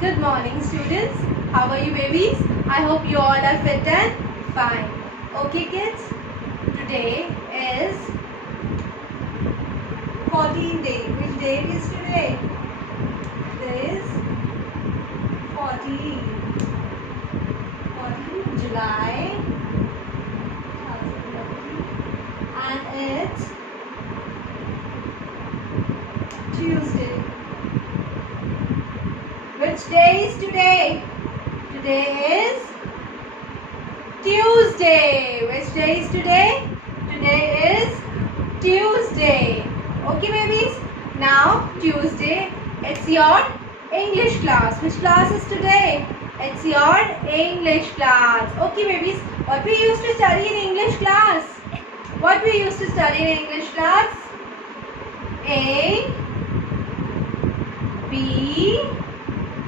Good morning, students. How are you, babies? I hope you all are fit and fine. Okay, kids. Today is 14th day. Which date is today? Today is 14 July 2020, and it's Tuesday. Which day is today? Today is Tuesday. Which day is today? Today is Tuesday. Okay, babies. Now Tuesday, it's your English class. Which class is today? It's your English class. Okay, babies. What we used to study in English class? What we used to study in English class? A, B,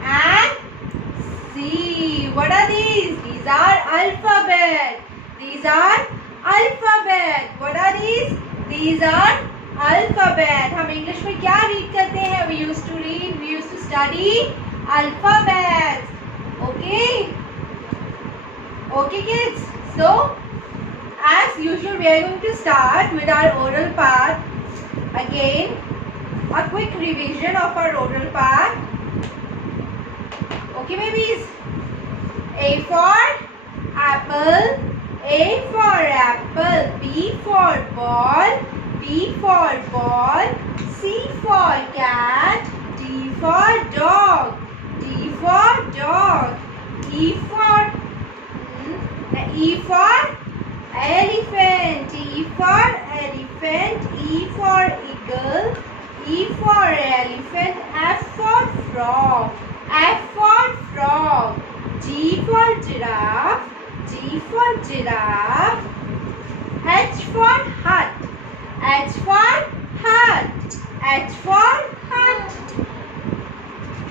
and C. What are these? These are alphabet. These are alphabet. What are these? These are alphabet. हम English में क्या read करते हैं? We used to read. We used to study alphabets. Okay. Okay, kids. So, as usual, we are going to start with our oral part. Again, a quick revision of our oral part. Okay, babies. A for apple. A for apple. B for ball. B for ball. C for cat. D for dog. D for dog. E for elephant. E for elephant. E for eagle. E for elephant. F for frog. F for frog. G for giraffe. G for giraffe. H for hut. H for hut. H for hut.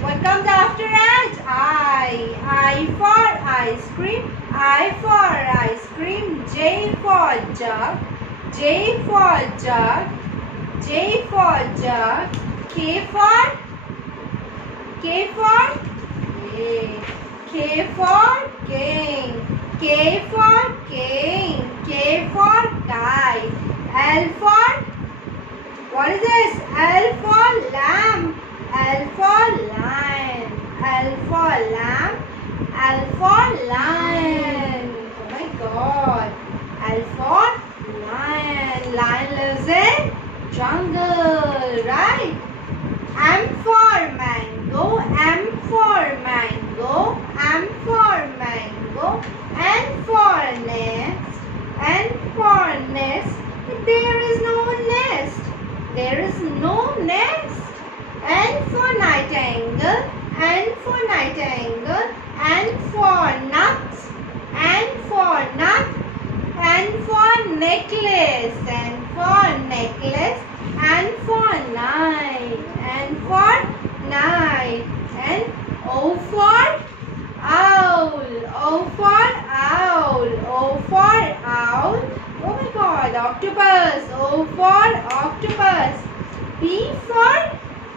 What comes after H? I. I for ice cream. I for ice cream. J for jug. J for jug. J for jug. K for K for king. K for king. K for kite. L for, what is this? L for lamb. L for lion. L for lamb. L for lion. Oh my God. L for lion. Lion lives in jungle, right? M for mango. M for mango. M for mango. N for nest. N for nest. There is no nest. There is no nest. N for nightingale. N for nightingale. N for nuts. N for nut. N for necklace. N for necklace. N for night. N for night. And O for owl. O for owl. O for owl. Oh my God, octopus. O for octopus. P for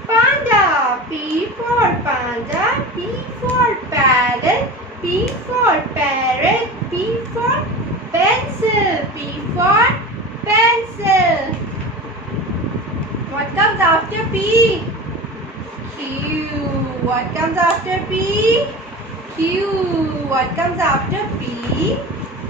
panda. P for panda. P for parrot. P for parrot. P for pencil. P for pencil. What comes after P? Q. What comes after P? Q. What comes after P?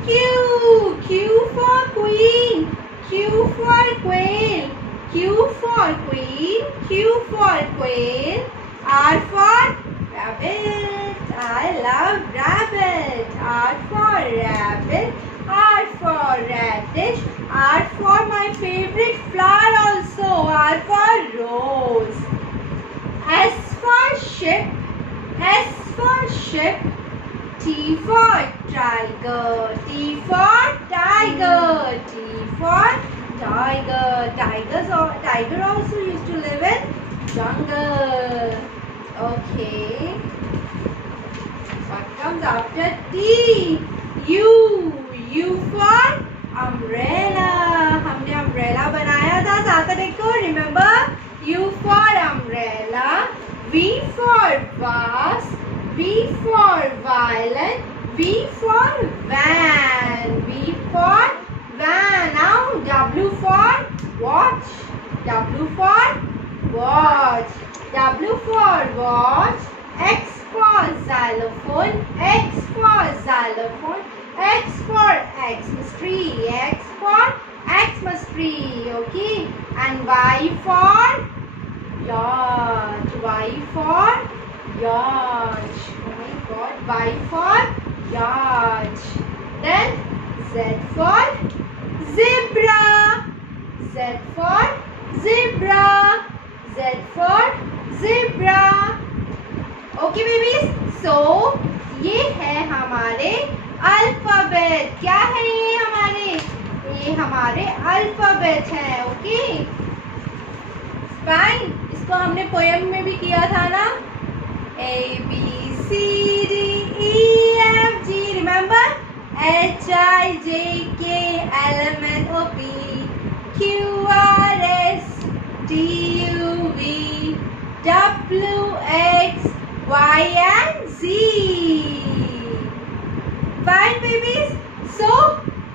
Q. Q for queen. Q for quail. Q for queen. Q for quail. R for rabbit. I love rabbit. R for rabbit. R for radish. R for my favorite flower also. R for rose. S for ship. S for ship. T for tiger. T for tiger. T for tiger. Tiger also used to live in jungle. Okay. What comes after T? U. U for umbrella. हमने umbrella बनाया था Saturday को, remember? U for umbrella. V for vase. V for violin. V for van. V for van. Now W for watch. W for watch. W for watch. X for xylophone. X for xylophone. X for Xmas tree. X for Xmas tree. Okay. And Y for yacht. Y for yacht. Oh my God. Y for yacht. Then Z for zebra. Z for zebra. Z for zebra. Okay babies. So ये है हमारे alphabet. क्या है ये हमारे alphabet है. Okay fine. इसको हमने पोएम में भी किया था ना. ABCD EFG remember. HIJK LMNOP QRS TUV WX Y and Z. Fine babies. So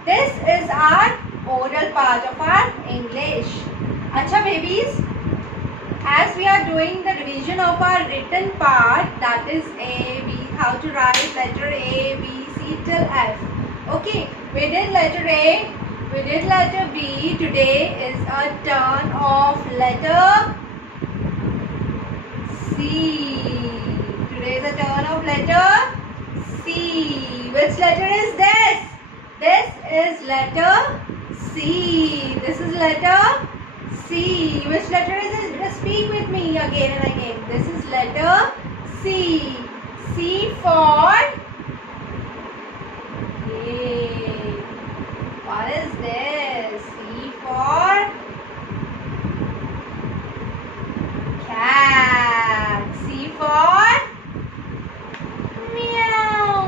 this is our oral part of our English. Acha babies, as we are doing the revision of our written part, that is A, B, how to write letter A, B, C till F. Okay, we did letter A, we did letter B. Today is a turn of letter C. Today is a turn of letter C. Which letter is this? This is letter C. This is letter C. Which letter is this? Just speak with me again and again. This is letter C. C for A. What is this? C for cat. C for meow.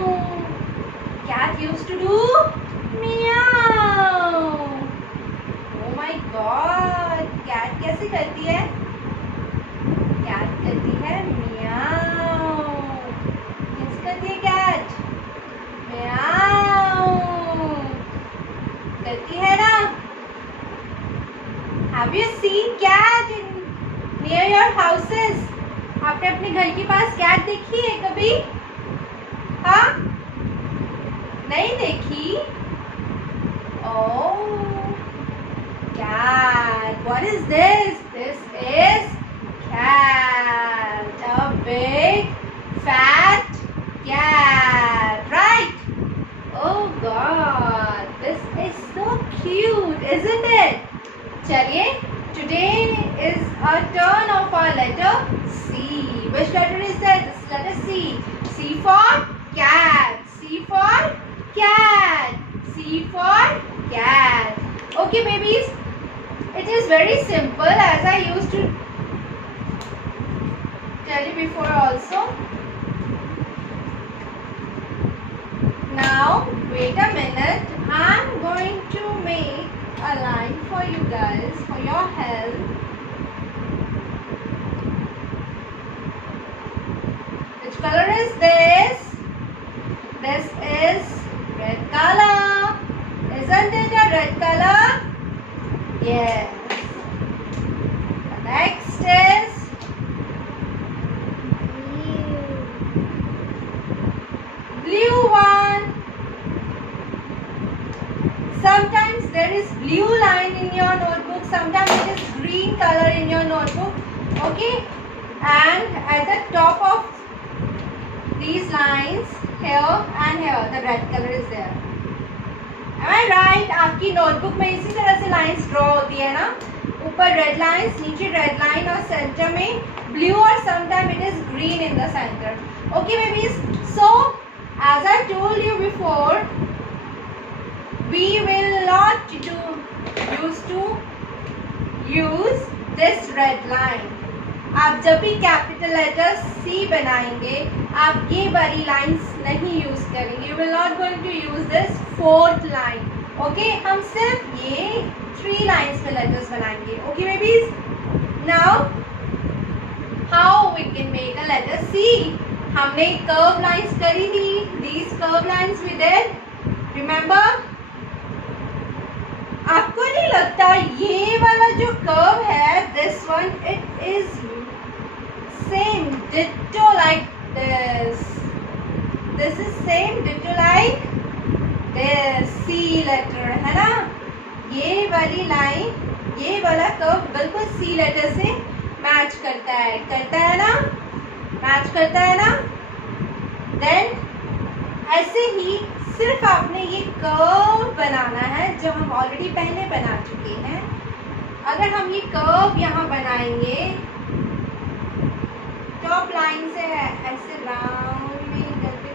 Cat used to do meow. Oh my God. Cat कैसे करती है? Cat करती है meow. कैसे करती है cat? Meow. करती है ना? Have you seen cat near your houses? आपने अपने घर के पास cat देखी है कभी? हाँ? नहीं देखी? Oh, cat. What is this? This is cat. A big fat cat. Right? Oh God. This is so cute, isn't it? चलिए, today is a turn of our letter C. Which letter is that? This is letter C. C for cat. C for cat. C for cat. Okay babies, it is very simple, as I used to tell you before also. Now wait a minute, I am going to make a line for you guys for your help. Which color is this? This is red color. Isn't it a red color? Yes. The next is blue one. Sometimes there is blue line in your notebook. Sometimes it is green color in your notebook. Okay. And at the top of these lines, here and here, the red color is there. Am I right? आपकी notebook में इसी तरह से lines draw होती है ना. ऊपर red lines, नीचे रेड लाइन और सेंटर में ब्लू और sometime it is green in the centre. Okay babies, so as I told you before, we will not use this red line. आप जब भी कैपिटल लेटर C बनाएंगे, आप ये वाली लाइंस नहीं यूज करेंगे. You will not going to use this fourth line. Okay, हम सिर्फ ये 3 लाइंस पे लेटर्स बनाएंगे. Okay babies, now how we can make a letter C. हमने कर्व लाइंस करी थी, these curve lines we did, remember? आपको नहीं लगता ये वाला जो कर्व है, this one, it is same ditto like this. This is same ditto like this, C letter, है ना? ये वाली लाइन, ये वाला कर्व बिल्कुल C लेटर से मैच करता है ना? मैच करता है ना? देन ऐसे ही सिर्फ आपने ये कर्व बनाना है जो हम ऑलरेडी पहले बना चुके हैं। अगर हम ये कर्व यहाँ बनाएंगे, टॉप लाइन से ऐसे राउंड में करते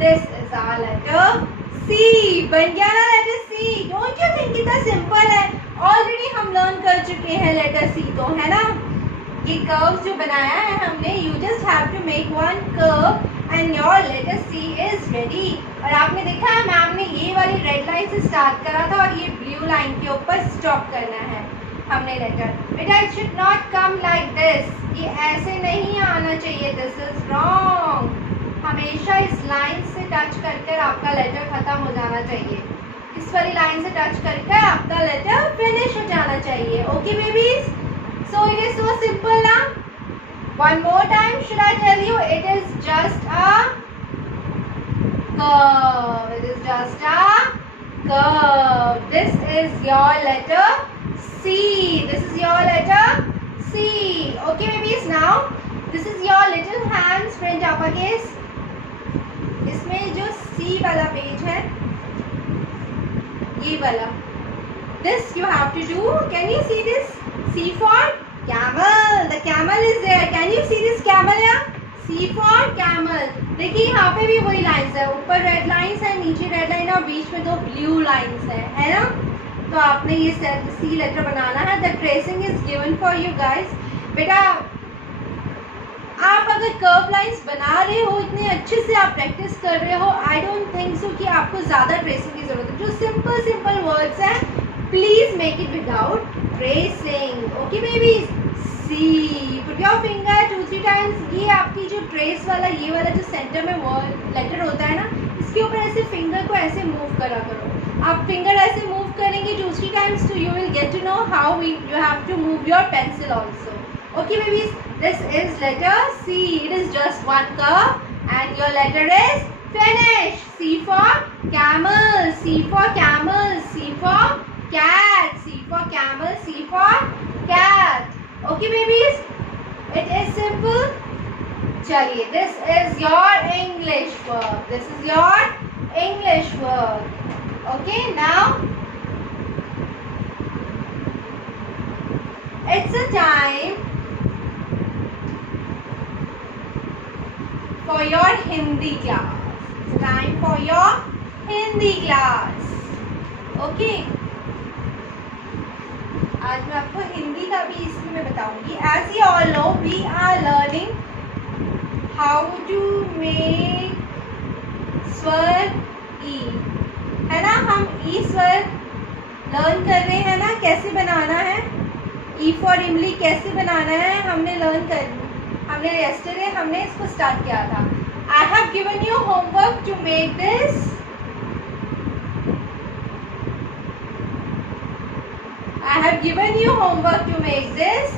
this is our letter C. बन गया ना letter C? Don't you think इतना सिंपल है? ऑलरेडी हम लर्न कर चुके हैं लेटर सी तो, है ना? ये कर्व जो बनाया है हमने, you just have to make one curve and your letter C is ready. और आपने देखा है मैम ने ये वाली रेड लाइन से स्टार्ट करा था और ये ब्लू लाइन के ऊपर स्टॉप करना है हमने लेटर। बेटा it should not come like this, ये ऐसे नहीं आना चाहिए, दिस इज रॉन्ग। हमेशा इस लाइन से टच कर आपका लेटर खत्म हो जाना चाहिए, इस वाली लाइन से टच कर आपका लेटर फिनिश हो जाना चाहिए। Okay babies, so it is so simple now. One more time should I tell you? It is just a curve. It is just a curve. This is your letter C. This is your letter C. Okay babies, now this is your little hands print uppercase. इसमें जो C वाला page है, ये वाला, this you have to do. Can you see this? C for camel. The camel is there. Can you see this camel here? C for camel. देखिए यहाँ पे भी वही लाइन्स है, ऊपर रेड लाइन्स है, नीचे रेड लाइन और बीच में दो ब्लू लाइन्स है ना? तो आपने ये सी लेटर बनाना है। The tracing is given for you guys. बेटा आप अगर कर्व लाइंस बना रहे हो, इतने अच्छे से आप प्रैक्टिस कर रहे हो, आई डोंट थिंक सो कि आपको ज़्यादा ट्रेसिंग की ज़रूरत है। जो सिंपल सिंपल वर्ड्स हैं, please make it without tracing. Okay babies, see, put your finger 2-3 times. ये आपकी जो ट्रेस वाला, ये वाला जो सेंटर में वर्ड लेटर होता है ना, इसके ऊपर ऐसे फिंगर को ऐसे मूव करा करो। आप फिंगर ऐसे मूव करेंगे 2-3 टाइम्स, तो you will get to know how you have to move your pencil also. Okay babies, this is letter C. It is just one curve and your letter is finish. C for camel, C for camel, C for cat, C for camel, C for cat. Okay babies, it is simple. चलिए, this is your English work. This is your English work. Okay, now it's a time for your Hindi class. It's time for your Hindi class. Okay. आज मैं आपको हिंदी का भी इसमें मैं बताऊंगी। As you all know, we are learning how to make स्वर E. है ना? हम E स्वर लर्न कर रहे हैं ना, कैसे बनाना है। E for इमली कैसे बनाना है हमने लर्न कर, हमने yesterday हमने इसको स्टार्ट किया था। I have given you homework to make this. I have given you homework to make this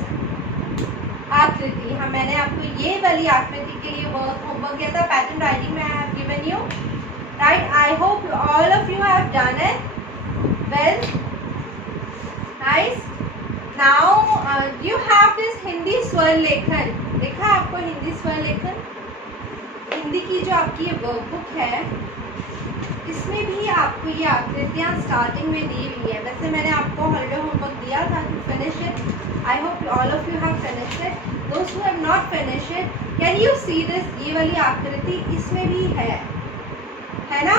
आकृति। हाँ, मैंने आपको ये वाली आकृति के लिए होमवर्क दिया था। पैटर्न राइटिंग में I have given you, right? I hope all of you have done it well. Nice. Now you have this Hindi स्वर लेखन। देखा आपको हिंदी स्वर लेखन? हिंदी की जो आपकी ये वर्कबुक है, इसमें भी आपको ये आकृतियाँ स्टार्टिंग में दी हुई है। वैसे मैंने आपको हॉलिडे होमवर्क दिया था to finish it. I hope all of you have finished it. दोस्त who have not finished it, can you see this? ये वाली आकृति इसमें भी है ना?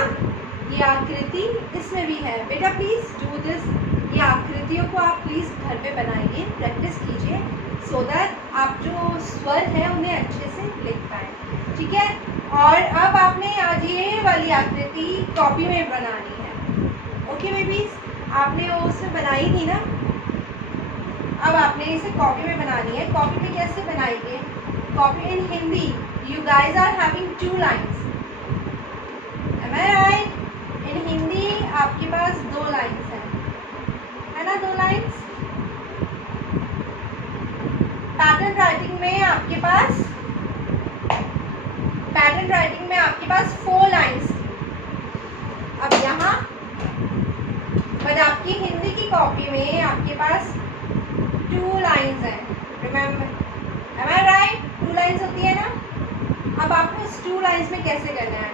ये आकृति इसमें भी है। बेटा प्लीज़ डू दिस। ये आकृतियों को आप प्लीज़ घर पे बनाइए, प्रैक्टिस कीजिए, सो दैट आप जो स्वर है उन्हें अच्छे से लिख पाएँ। ठीक है? और अब आपने आज ये वाली आकृति कॉपी में बनानी है। ओके बेबीज, आपने वो उसमें बनाई थी ना, अब आपने इसे कॉपी में बनानी है। कॉपी में कैसे बनाएंगे? copy in Hindi, you guys are having 2 lines. Am I right? In Hindi आपके पास 2 lines है ना, 2 lines. पैटर्न राइटिंग में आपके पास 4 लाइन्स. अब यहाँ बट आपकी हिंदी की कॉपी में आपके पास 2 लाइन्स हैं. रिमेम्बर, एम आई राइट? 2 लाइन्स होती है ना. अब आपको इस 2 लाइन्स में कैसे करना है?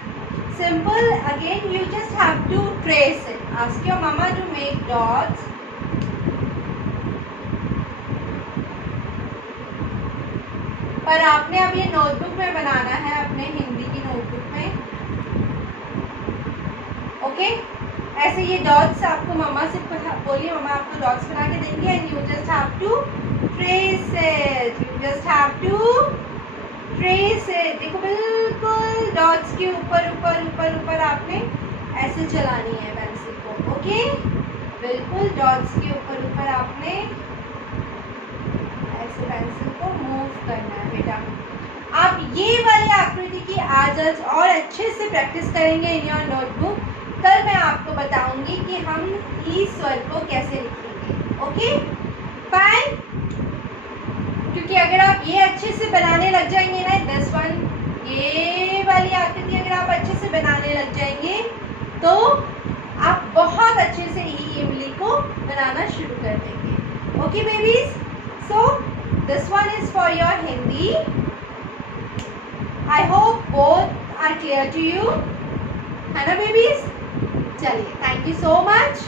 Simple. Again you just have to trace it. Ask your mamma to make dots. पर आपने अब ये नोटबुक में बनाना है, अपने हिंदी की नोटबुक में. ओके ऐसे ये डॉट्स आपको मम्मा से बोलिए, मम्मा आपको डॉट्स बना के देंगे and you just have to trace it. देखो बिल्कुल डॉट्स के ऊपर ऊपर ऊपर ऊपर आपने ऐसे चलानी है पेंसिल को. ओके बिल्कुल डॉट्स के ऊपर ऊपर आपने ऐसे पेंसिल को मूव करना है बेटा. आप ये वाली आकृति की आज और अच्छे से प्रैक्टिस करेंगे इन योर नोटबुक. कल मैं आपको बताऊंगी कि हम ई स्वर को कैसे लिखेंगे. Okay fine. क्योंकि अगर आप ये अच्छे से बनाने लग जाएंगे ना, दिस वन, ये वाली आकृति अगर आप अच्छे से बनाने लग जाएंगे तो आप बहुत अच्छे से ई इमली को बनाना शुरू कर देंगे. Okay babies, so this one is for your Hindi. I hope both are clear to you. है ना babies? चलिए, thank you so much.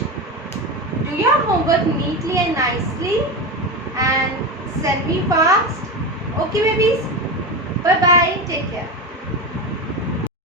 Do your homework neatly and nicely and send me fast. Okay babies? Bye bye. Take care.